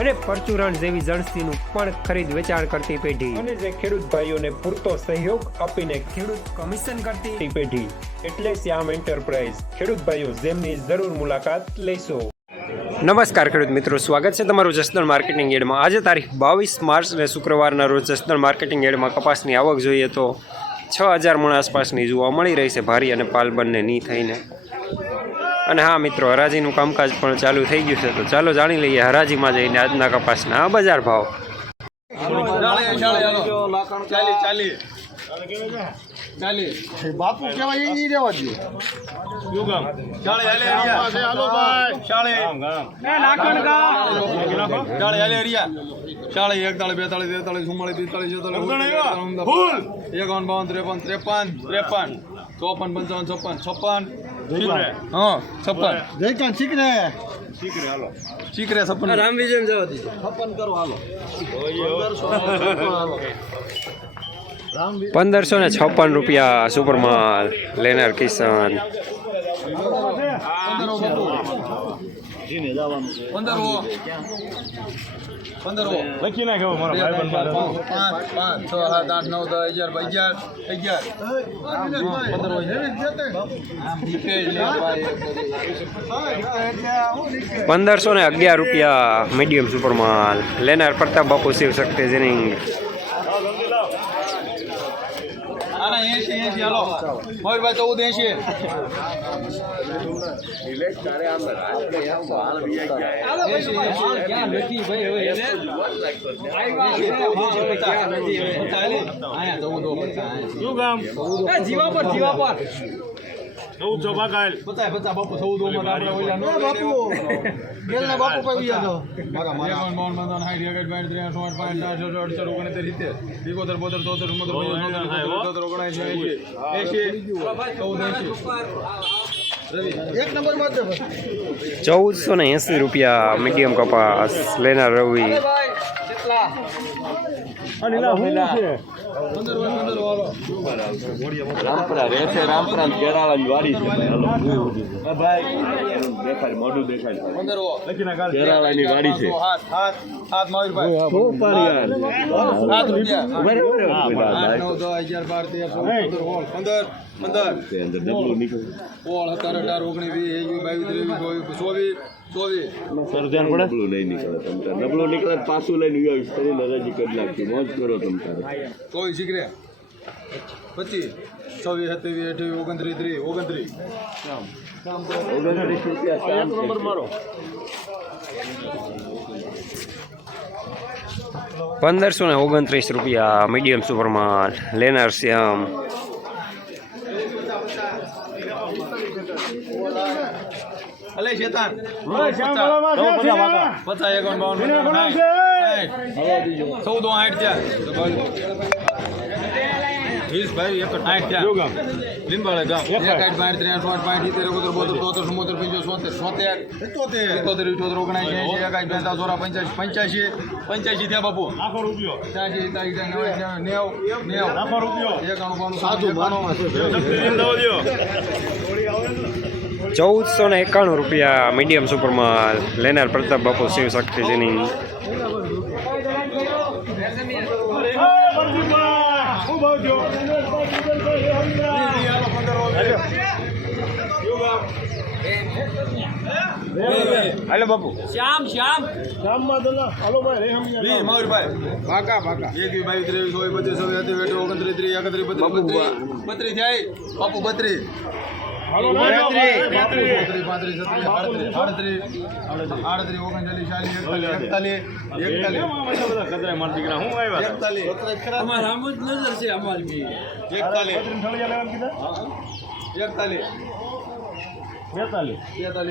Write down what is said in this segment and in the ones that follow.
અને પરચુરણ જેવી જણસીનું પણ ખરીદ વેચાણ કરતી પેઢી. અને જે ખેડૂત ભાઈઓને પૂરતો સહયોગ આપીને ખેડૂત કમિશન કરતી પેઢી. એટલે શ્યામ એન્ટરપ્રાઇઝ. ખેડૂત ભાઈઓ જેમની જરૂર મુલાકાત લેશો. નમસ્કાર ખેડૂત મિત્રો સ્વાગત છે તમારું જસદણ માર્કેટિંગ એડમાં. આજે તારીખ બાવીસ માર્ચ અને શુક્રવારના રોજ જસદણ માર્કેટિંગ એડમાં કપાસની આવક જોઈએ તો છ હજાર મણ આસપાસની જોવા મળી રહી છે. ભારી અને પાલ બંને ની થઈને. અને હા મિત્રો હરાજીનું કામકાજ પણ ચાલુ થઈ ગયું છે તો ચાલો જાણી લઈએ હરાજીમાં જઈને આજના કપાસના બજાર ભાવ બાપુ કેવાય એ નહીં દે ચાલી હાલે હરિયા હાલો ભાઈ ચાલી એ લાખણ કા ચાલી હાલે હરિયા ચાલી એક તાળી બે તાળી બે તાળી ચુમ્માળી પિસ્તાળી છેતાળી એકાવન બાવન ત્રેપન ત્રેપન ત્રેપન ચોપન પંચાવન છપ્પન છપ્પન હા છપ્પન. જયકાંત શીખરે. ચીકરે છપ્પન. રામ વિજય જવા દીધો. છપ્પન કરો હાલો. પંદરસો ને છપ્પન રૂપિયા સુપરમાલ લેનાર કિશન પંદર હો પંદર હો લખી નાખ્યો મારો બે, ત્રણ, ચાર, પાંચ, પાંચ છ સાત આઠ નવ દસ અગિયાર અગિયાર અગિયાર. પંદર હોય પંદરસો ને અગિયાર રૂપિયા મીડિયમ સુપરમાલ લેનાર પ્રતાપ બાપુ શિવ શક્તિ જીનિંગ એસી છે. હાલો. મયુરભાઈ ચૌદ એસી જીવા પર જીવા પર. ચૌદ ચોપા કાલ પચાસ પચાસ બાપુ ચૌદ ઓમાં આપણે ઓલા નો બાપુ. ગેલના બાપુ કઈ ગયા મારા મારા. મન મન પંચાવન, સાઠ, એકસઠ, બાસઠ, ત્રેસઠ, ચોસઠ, પાંસઠ, સાસઠ, અડસઠ, ઓગણસિત્તેર, સિત્તેર, એકોતેર, બોતેર, તોતેર, ચુમ્મોતેર, પંચોતેર, છોતેર, સત્તર, ઓગણએંસી, એંસી, ચૌદ એંસી. એક નંબર ચૌદસો ને એંસી રૂપિયા મીડિયમ કપાસ લેનાર રવિ. પંદર હોય, પંદર વાળો. રામપરા રહેશે રામપરા ને કેરાળાની વાડી છે. ભાઈ હા દેખાય મોઢું દેખાય. કેરાળાની વાડી છે. રહો, રહો. પંદર, પંદર, પંદર, તે અંદર ડબલું નીકળે. સોળ, સત્તર, અઢાર, ઓગણીસ, વીસ, એકવીસ, બાવીસ, ત્રેવીસ, ચોવીસ, ડબલું નહીં નીકળે તમ નબળું નીકળે પાછું લઈને કરીને રજી કરી નાખી મોજ કરો તમ તારે ચોવીસ શીખરે? પચીસ છવ્વીસ સત્યાવીસ અઠાવીસ ઓગણત્રીસ ત્રીસ ઓગણત્રીસ. ઓગણત્રીસ રૂપિયા ચાર નંબર મારો. પંદરસો ને ઓગણત્રીસ રૂપિયા મીડિયમ સુપરમાં લેનાર શ્યામ. અલે શેતાન. પચાસ એકાવન બાવન. ચૌદ આઠ ચાર વીસ ભાઈ એક આઠ ચાર લીંબાળે ગામ. એક આઠ પાંચ ત્રણ પાંચ પાંચ સિત્તેર એકોતેર બોતેર તોતેર ચુમ્મોતેર પંચોતેર સોતેર સોતેર. એકોતેર ઇઠોતેર ઓગણસી એંસી એકાશ બેતાલીસ ચોરા પંચ્યાસી પંચ્યાસી પંચ્યાસી થયા બાપુ. ત્યાંસી ત્યાંસી ત્યાંસી નેવ નેવ. એકાણું બાણું સાધુ ચૌદસો ને એકાણું રૂપિયા મીડિયમ સુપરમાં લેનાર પ્રતાપ બાપુ શિવ શક્તિજીની. હેલો બાપુ. શ્યામ શ્યામ. શ્યામ માધલા હાલો ભાઈ રે હમ રે મયુર ભાઈ ભાગા ભાગા. એક ભાઈ 23 હોય 25 હોય 28 29 31 32 33 32 જાય બાપુ 32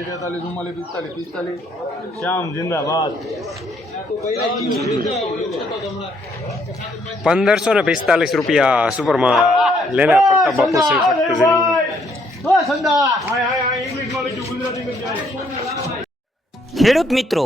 તેતાલીસ ચુમ્માલીસ પિસ્તાલીસ પિસ્તાલીસ. શ્યામ જિંદાબાદ. પંદરસો ને પિસ્તાલીસ રૂપિયા સુપરમાં લેના પડતા બાપુ સિંહ ખેડૂત મિત્રો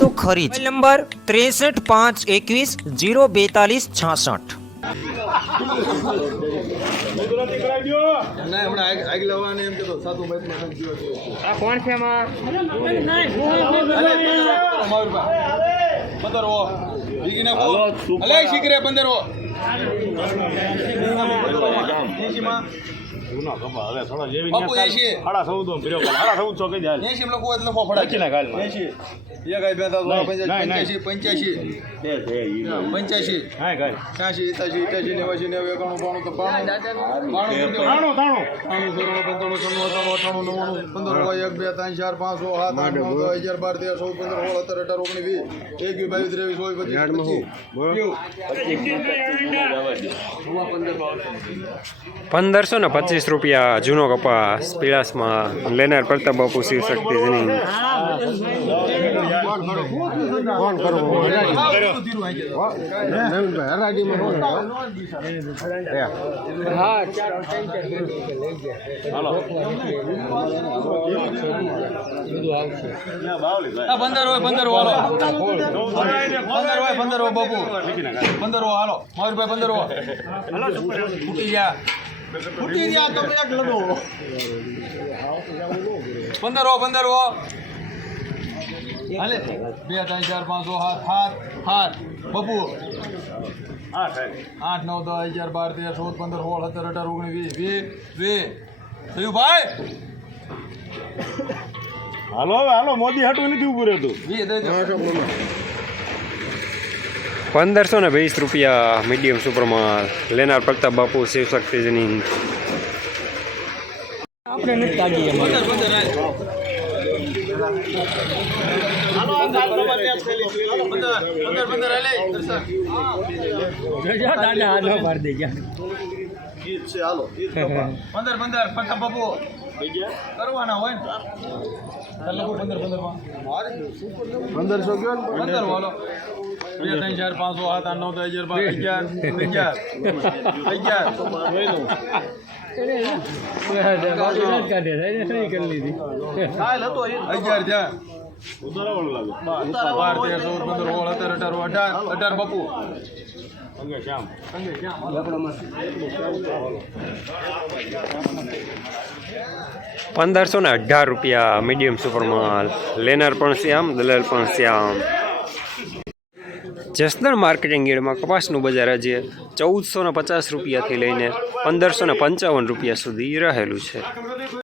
તો ખરી જ. નંબર ત્રેસઠ પાંચ એકવીસ જીરો બેતાલીસ છાસઠ. આગ જીવો લખો એક આઈ બેતા પંચ્યાસી પંચ્યાસી છ્યાસી નેવાસી નેવું એકાણું બાણું તો બાણું. બાણું ત્રાણું સોળ પંચાણું છન્નું અઠાણું અઠાણું નવ્વાણું. પંદર હોય એક બે ત્રણ ચાર પાંચ સાત આઠ નવ દસ અગિયાર બાર તેર ચૌદ પંદર સોળ સત્તર અઢાર ઓગણીસ વીસ. એકવીસ બાવીસ ત્રેવીસ ચોવીસ પચીસ. પંદરસો ને પચીસ. રૂપિયા જૂનો કપાસ પીળાસમાં લેનાર પ્રતાપ બાપુ શિવ શક્તિ પંદર હોય, પંદર હો પંદર હોય, પંદર બાપુ. પંદર હાલો. મયુરભાઈ પંદર ફૂટી ગયા. ફૂટી ગયા તમે એક લડો. પંદર હો પંદર હો હાલે. બે ત્રણ ચાર પાંચ છ સાત સાત સાત. બપુ. આઠ નવ દસ અગિયાર બાર તેર ચૌદ પંદર સોળ સત્તર અઢાર ઓગણીસ વીસ વીસ વીસ. થયું ભાઈ હાલો હાલો મોદી હાટું નથી ઉભું રહેતું. વીસ પંદરસો ને વીસ રૂપિયા મીડિયમ સુપરમાં લેનાર પ્રતાપ બાપુ શિવ શક્તિ પંદર બાપુ. કરવાના હોય ને? પંદરસો ગયો પંદર વાલો બે ત્રણ ચાર પાંચ સાત આઠ નવ દસ અગિયાર બાર અગિયાર અગિયાર અગિયાર. અગિયાર થયા. બાર તેર ચૌદ પંદર સોળ સત્તર અઢાર અઢાર અઢાર બાપુ. પંદરસો ને અઢાર રૂપિયા મીડિયમ સુપરમાં લેનાર પણ શ્યામ દલાલ પણ શ્યામ. જસદણ માર્કેટિંગ યાર્ડમાં કપાસનું બજાર આજે ચૌદસો ને પચાસ રૂપિયાથી લઈને પંદરસો ને પંચાવન રૂપિયા સુધી રહેલું છે.